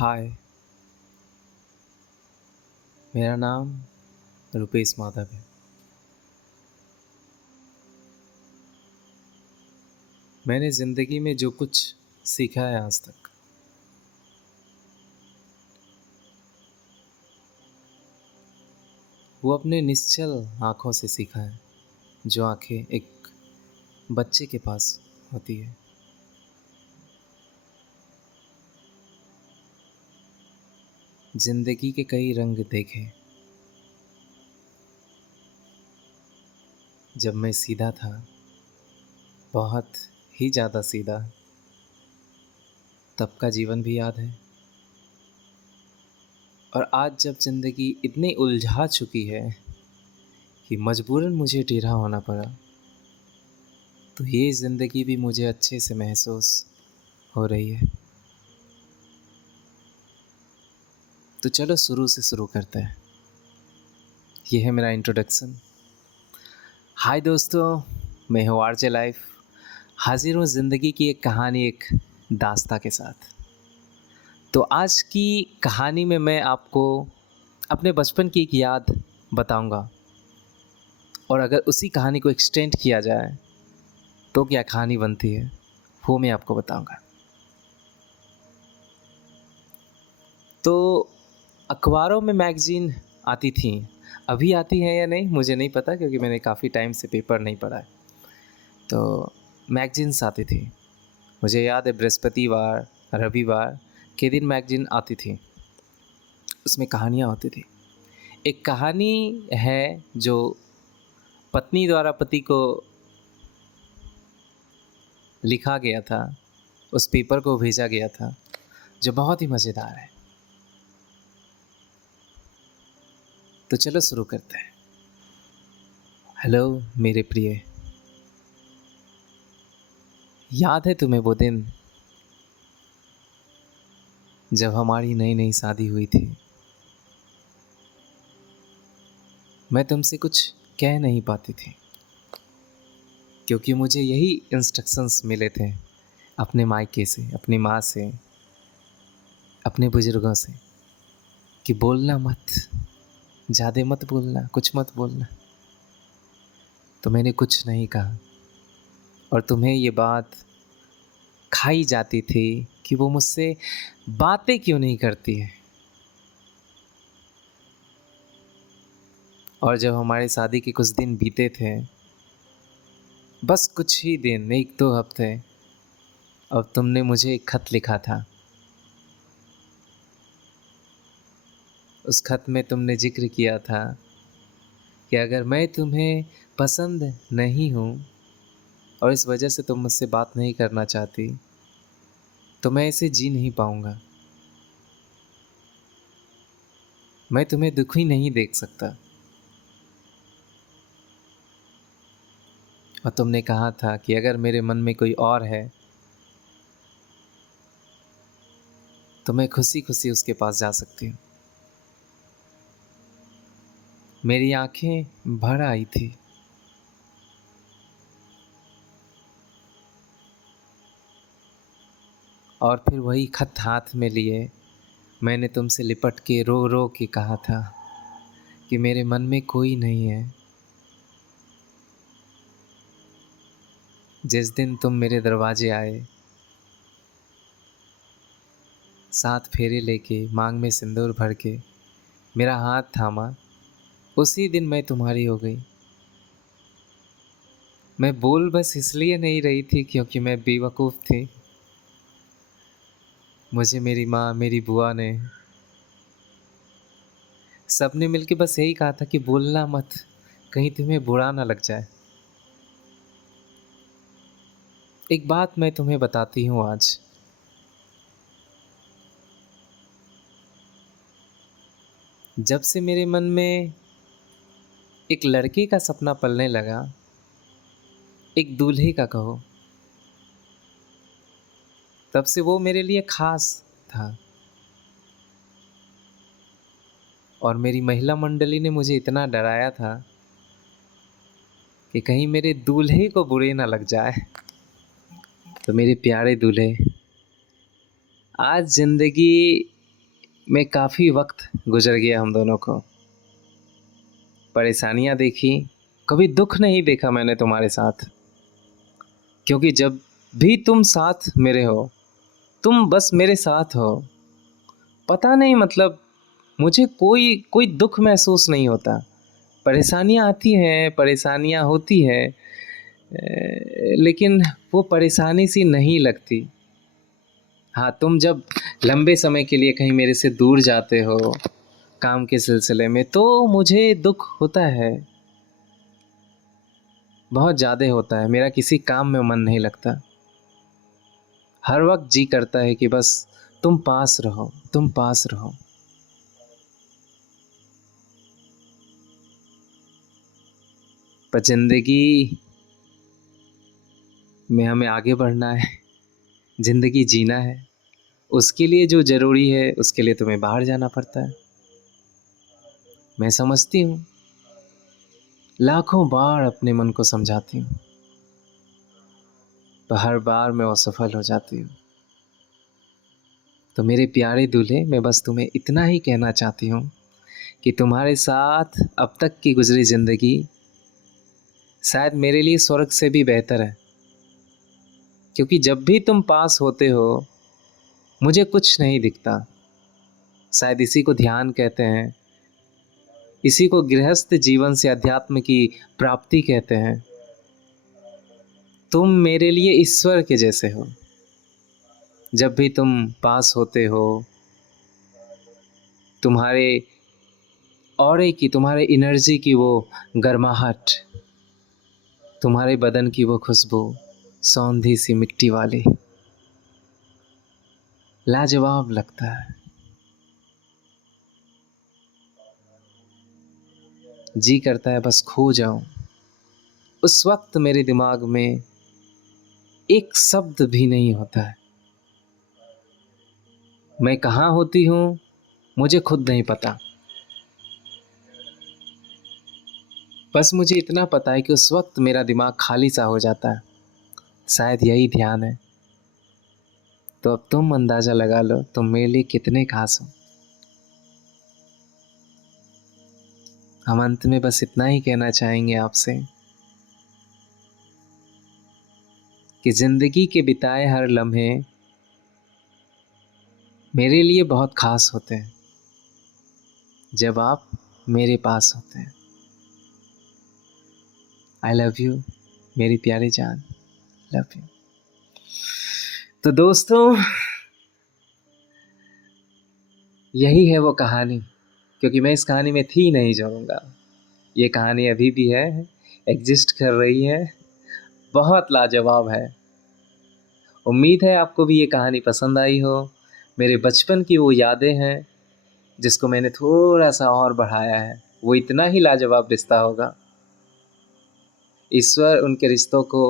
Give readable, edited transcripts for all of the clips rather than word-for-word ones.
हाय, मेरा नाम रुपेश माधव है। मैंने ज़िंदगी में जो कुछ सीखा है आज तक, वो अपने निश्चल आँखों से सीखा है, जो आँखें एक बच्चे के पास होती है। ज़िंदगी के कई रंग देखे, जब मैं सीधा था, बहुत ही ज़्यादा सीधा, तब का जीवन भी याद है। और आज जब ज़िंदगी इतनी उलझा चुकी है कि मजबूरन मुझे टेढ़ा होना पड़ा, तो ये ज़िंदगी भी मुझे अच्छे से महसूस हो रही है। तो चलो शुरू से शुरू करते हैं। ये है मेरा इंट्रोडक्शन। हाय दोस्तों, मैं हूँ आरजे लाइफ, हाजिर हूँ ज़िंदगी की एक कहानी, एक दास्तां के साथ। तो आज की कहानी में मैं आपको अपने बचपन की एक याद बताऊंगा, और अगर उसी कहानी को एक्सटेंड किया जाए तो क्या कहानी बनती है, वो मैं आपको बताऊंगा। तो अखबारों में मैगज़ीन आती थी, अभी आती हैं या नहीं मुझे नहीं पता, क्योंकि मैंने काफ़ी टाइम से पेपर नहीं पढ़ा है। तो मैगज़ीन्स आती थी, मुझे याद है बृहस्पतिवार रविवार के दिन मैगज़ीन आती थी, उसमें कहानियाँ होती थी। एक कहानी है जो पत्नी द्वारा पति को लिखा गया था, उस पेपर को भेजा गया था, जो बहुत ही मज़ेदार है। तो चलो शुरू करते हैं। हेलो मेरे प्रिय, याद है तुम्हें वो दिन जब हमारी नई नई शादी हुई थी? मैं तुमसे कुछ कह नहीं पाती थी, क्योंकि मुझे यही इंस्ट्रक्शंस मिले थे अपने मायके से, अपनी माँ से, अपने बुज़ुर्गों से, कि बोलना मत, ज़्यादा मत बोलना, कुछ मत बोलना। तो मैंने कुछ नहीं कहा, और तुम्हें ये बात खाई जाती थी कि वो मुझसे बातें क्यों नहीं करती है। और जब हमारे शादी के कुछ दिन बीते थे, बस कुछ ही दिन, एक दो हफ्ते, अब तुमने मुझे एक खत लिखा था। उस खत में तुमने जिक्र किया था कि अगर मैं तुम्हें पसंद नहीं हूँ और इस वजह से तुम मुझसे बात नहीं करना चाहती, तो मैं इसे जी नहीं पाऊँगा। मैं तुम्हें दुखी नहीं देख सकता। और तुमने कहा था कि अगर मेरे मन में कोई और है तो मैं खुशी खुशी उसके पास जा सकती हूँ। मेरी आंखें भर आई थी। और फिर वही खत हाथ में लिए मैंने तुमसे लिपट के रो रो के कहा था कि मेरे मन में कोई नहीं है। जिस दिन तुम मेरे दरवाजे आए, 7 फेरे लेके, मांग में सिंदूर भर के, मेरा हाथ थामा, उसी दिन मैं तुम्हारी हो गई। मैं बोल बस इसलिए नहीं रही थी क्योंकि मैं बेवकूफ़ थी। मुझे मेरी माँ, मेरी बुआ ने, सबने मिलके बस यही कहा था कि बोलना मत, कहीं तुम्हें बुरा ना लग जाए। एक बात मैं तुम्हें बताती हूँ आज। जब से मेरे मन में एक लड़के का सपना पलने लगा, एक दूल्हे का कहो, तब से वो मेरे लिए खास था। और मेरी महिला मंडली ने मुझे इतना डराया था कि कहीं मेरे दूल्हे को बुरे ना लग जाए। तो मेरे प्यारे दूल्हे, आज ज़िंदगी में काफ़ी वक्त गुजर गया हम दोनों को। परेशानियाँ देखी, कभी दुख नहीं देखा मैंने तुम्हारे साथ, क्योंकि जब भी तुम साथ मेरे हो, तुम बस मेरे साथ हो। पता नहीं मतलब मुझे कोई कोई दुख महसूस नहीं होता। परेशानियाँ आती हैं, परेशानियाँ होती हैं, लेकिन वो परेशानी सी नहीं लगती। हाँ, तुम जब लंबे समय के लिए कहीं मेरे से दूर जाते हो काम के सिलसिले में, तो मुझे दुख होता है, बहुत ज़्यादा होता है। मेरा किसी काम में मन नहीं लगता। हर वक्त जी करता है कि बस तुम पास रहो, तुम पास रहो। पर ज़िंदगी में हमें आगे बढ़ना है, ज़िंदगी जीना है। उसके लिए जो ज़रूरी है, उसके लिए तुम्हें बाहर जाना पड़ता है। मैं समझती हूँ, लाखों बार अपने मन को समझाती हूँ, पर हर बार मैं असफल हो जाती हूँ। तो मेरे प्यारे दूल्हे, मैं बस तुम्हें इतना ही कहना चाहती हूँ कि तुम्हारे साथ अब तक की गुजरी ज़िंदगी शायद मेरे लिए स्वर्ग से भी बेहतर है, क्योंकि जब भी तुम पास होते हो मुझे कुछ नहीं दिखता। शायद इसी को ध्यान कहते हैं, इसी को गृहस्थ जीवन से अध्यात्म की प्राप्ति कहते हैं। तुम मेरे लिए ईश्वर के जैसे हो। जब भी तुम पास होते हो, तुम्हारे ऑरे की, तुम्हारे एनर्जी की वो गर्माहट, तुम्हारे बदन की वो खुशबू, सौंधी सी मिट्टी वाली, लाजवाब लगता है। जी करता है बस खो जाऊं। उस वक्त मेरे दिमाग में एक शब्द भी नहीं होता है। मैं कहाँ होती हूँ मुझे खुद नहीं पता। बस मुझे इतना पता है कि उस वक्त मेरा दिमाग खाली सा हो जाता है। शायद यही ध्यान है। तो अब तुम अंदाज़ा लगा लो तुम मेरे लिए कितने खास हो। हम अंत में बस इतना ही कहना चाहेंगे आपसे कि ज़िंदगी के बिताए हर लम्हे मेरे लिए बहुत खास होते हैं जब आप मेरे पास होते हैं। आई लव यू मेरी प्यारी जान, लव यू। तो दोस्तों, यही है वो कहानी, क्योंकि मैं इस कहानी में थी नहीं जाऊँगा। ये कहानी अभी भी है, एग्जिस्ट कर रही है, बहुत लाजवाब है। उम्मीद है आपको भी ये कहानी पसंद आई हो। मेरे बचपन की वो यादें हैं जिसको मैंने थोड़ा सा और बढ़ाया है, वो इतना ही लाजवाब रिश्ता होगा। ईश्वर उनके रिश्तों को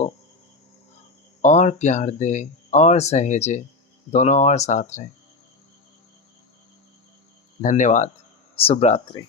और प्यार दे और सहेजे, दोनों और साथ रहें। धन्यवाद। शुभ रात्रि।